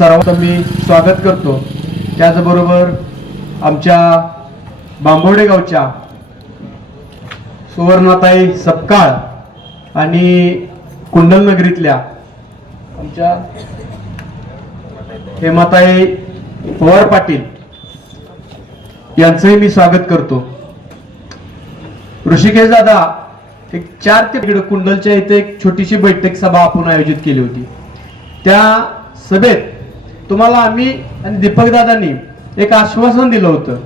सर्वांचं मी स्वागत करतो। त्याचबरोबर आमच्या बांबवडे गावच्या सुवर्णाताई सपकाळ आणि कुंडल नगरीतल्या आमच्या हेमाताई पवार पाटील यांचंही मी स्वागत करतो। ऋषिकेश दादा एक 4 ते कुंडलच्या इथे एक छोटीशी बैठक सभा आपण आयोजित केली होती। त्या सभेत तुम्हाला आम्ही आणि दीपक दादांनी एक आश्वासन दिलं होतं,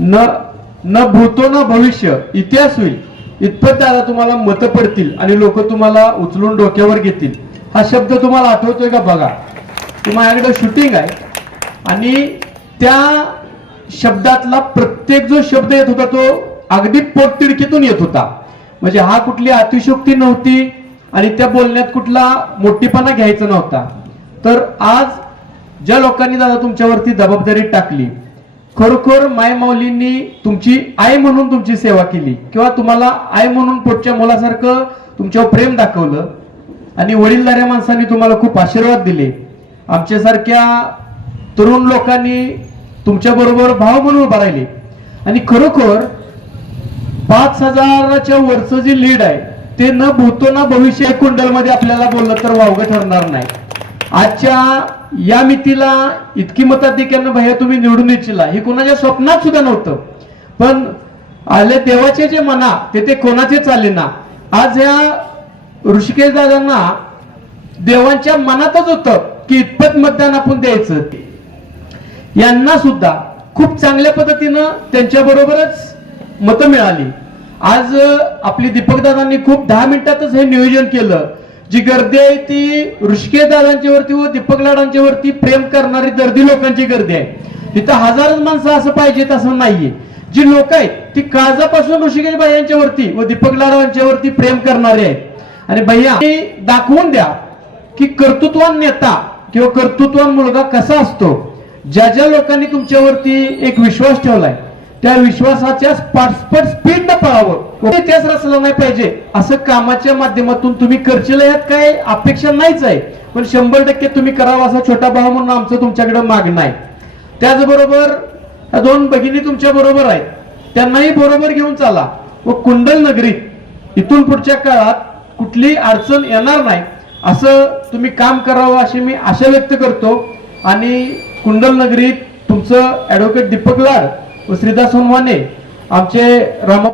न भूतो न भविष्य इतिहास होईल इतपत दादा तुम्हाला मत पडतील आणि लोक तुम्हाला उचलून डोक्यावर घेतील। हा शब्द तुम्हाला आठवतोय का बघा, माझ्याकडे शूटिंग आहे आणि त्या शब्दातला प्रत्येक जो शब्द येत होता तो अगदी पोटतिडकीतून येत होता। म्हणजे हा कुठली अतिशयोक्ती नव्हती आणि त्या बोलण्यात कुठला मोठीपणा घ्यायचा नव्हता। तर आज ज्या लोकांनी दादा तुमच्यावरती जबाबदारी टाकली, खरोखर माय माऊलींनी तुमची आई म्हणून तुमची सेवा केली किंवा तुम्हाला आई म्हणून पोटच्या मुलासारखं तुमच्यावर प्रेम दाखवलं आणि वडीलधाऱ्या माणसांनी तुम्हाला खूप आशीर्वाद दिले। आमच्यासारख्या तरुण लोकांनी तुमच्या बरोबर भाव म्हणून उभा राहिले आणि खरोखर 5000च्या वरचं जे लीड आहे ते न भूतो ना भविष्य कुंडलमध्ये आपल्याला बोललं तर वावगं ठरणार नाही। आजच्या या मितीला इतकी मताधिक्यानं भैया तुम्ही निवडून येशीला हे कोणाच्या स्वप्नात सुद्धा नव्हतं, पण आले देवाचे जे मना ते कोणाचे चाले ना। आज या ऋषिकेश दादांना देवांच्या मनातच होतं की इतपत मतदान आपण द्यायचं। यांना सुद्धा खूप चांगल्या पद्धतीनं त्यांच्या बरोबरच मतं मिळाली। आज आपली दीपक दादांनी खूप 10 मिनिटातच हे नियोजन केलं। जी गर्दी आहे ती ऋषिकेश दादांच्या वरती व दीपक लाडांच्या वरती प्रेम करणारी दर्दी लोकांची गर्दी आहे। इथं हजारच माणसं असं पाहिजेत असं नाहीये। जी लोक आहेत ती काळजापासून ऋषिकेश भाईंच्या वरती व दीपक लाडांच्या वरती प्रेम करणारे आहेत। आणि भैया दाखवून द्या की कर्तृत्वान नेता किंवा कर्तृत्वान मुलगा कसा असतो। ज्या ज्या लोकांनी तुमच्यावरती एक विश्वास ठेवलाय त्या विश्वासाच्या स्पीड न पळावं, इतिहास रचला नाही पाहिजे असं कामाच्या माध्यमातून तुम्ही करशील यात काय अपेक्षा नाहीच आहे, पण 100% तुम्ही करावं असा छोटा भाऊ म्हणून आमचं तुमच्याकडे मागणं आहे। त्याचबरोबर या 2 भगिनी तुमच्या बरोबर आहेत, त्यांनाही बरोबर घेऊन चाला व कुंडल नगरीत इथून पुढच्या काळात कुठली अडचण येणार नाही असं तुम्ही काम करावं अशी मी आशा व्यक्त करतो। आणि कुंडल नगरीत तुमचं ऍडव्होकेट दीपक लाड व श्रीदास सोनवाने आमचे राम